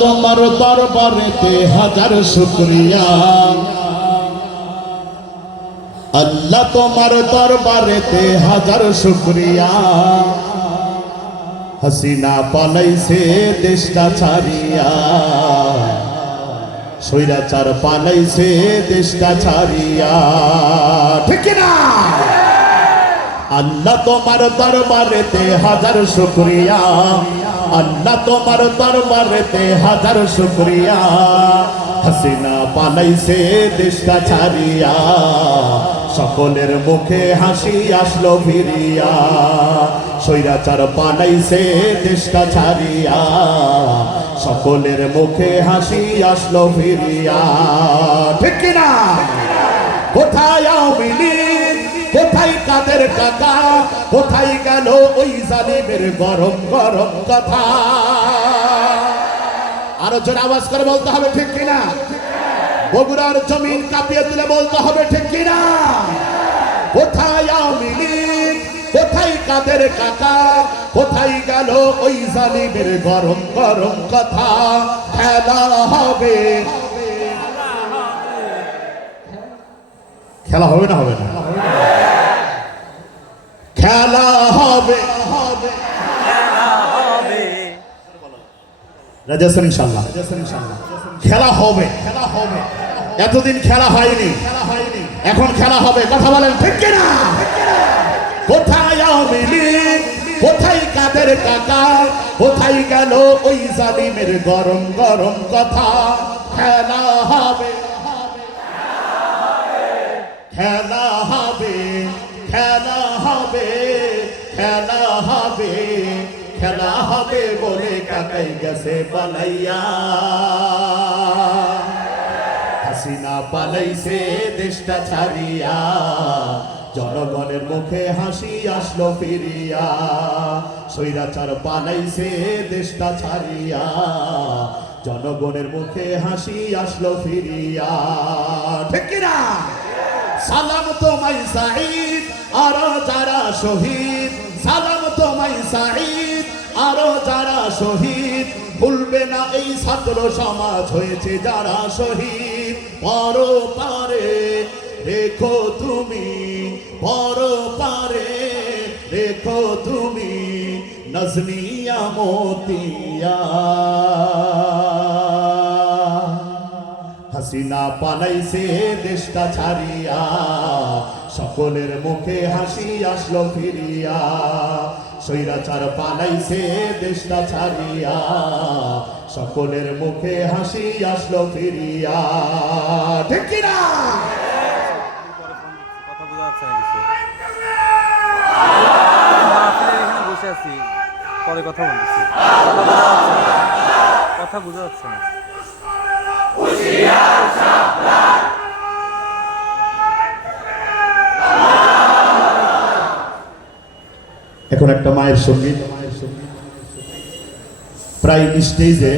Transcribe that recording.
তোমার দরবারেতে হাজার শুকরিয়া আল্লাহ, তোমার দরবারেতে হাজার শুকরিয়া। হাসিনা পালাইছে দেশটা ছাড়িয়া, স্বৈরাচার পালাইছে দেশটা ছাড়িয়া, ঠিক না? আল্লাহ তোমার দরবারেতে হাজার শুকরিয়া, আল্লাহ তোমার দরবারেতে হাজার শুকরিয়া। হাসিনা পালাইছে দেশটা ছাড়িয়া, সকলের মুখে হাসি আসলো ফিরিয়া। স্বৈরাচার পালাইছে দেশটা ছাড়িয়া, সকলের মুখে হাসি আসলো ফিরিয়া, ঠিক না? কোথায় আওয়ামী লীগ, কোথায় কাদের কাকা, কোথায় গেল ওই জালিমের গরম গরম কথা? আরো জোরে আওয়াজ করে বলতে হবে, ঠিক কিনা? বগুড়ার জমিন কাঁপিয়ে তুলে বলতে হবে, ঠিক কিনা? কোথায় আওয়ামী লীগ, কোথায় কাদের কাকা, কোথায় গেল ওই জালিমের গরম গরম কথা? খেলা হবে, খেলা হবে না? হবে না? খেলা হবে, রাজাসন ইনশাআল্লাহ, খেলা হবে, খেলা হবে। এতদিন খেলা হয়নি, এখন খেলা হবে, কথা বলেন ঠিক কিনা? কোথায় আওয়ামী লীগ, কোথায় কাদের কাকা, কোথায় গেল ওই জালিমের গরম গরম কথা? খেলা হবে, খেলা হবে, খেলা হবে, খেলা হবে, খেলা হবে বলে কাকাই গেছে পালাইয়া। হাসিনা পালাইছে দেশটা ছাড়িয়া, জনগণের মুখে হাসি আসলো ফিরিয়া। স্বৈরাচার পালাইছে দেশটা ছাড়িয়া, জনগণের মুখে হাসি আসলো ফিরিয়া, ঠিক কিনা? সালাম তোমায় সাঈদ আরো যারা শহীদ, সালাম তোমায় সাঈদ আরো যারা শহীদ। ভুলবে না এই ছাত্র সমাজ হয়েছে যারা শহীদ। পরপারে দেখো তুমি, পরপারে দেখো তুমি, নজনিয়া মতিয়া। হাসিনা পালাইছে দেশটা ছাড়িয়া, সকলের মুখে হাসি আসলো ফিরিয়া। স্বৈরাচার পালাইছে দেশটা ছাড়িয়া, সকলের মুখে হাসি আসলো ফিরিয়া, ঠিক কিনা? কথা বোঝা যাচ্ছে না কিছু, বসে আছি, পরে কথা বলতেছি, কথা বোঝা যাচ্ছে না। এখন একটা মায়ের সঙ্গীত, প্রায় স্টেজে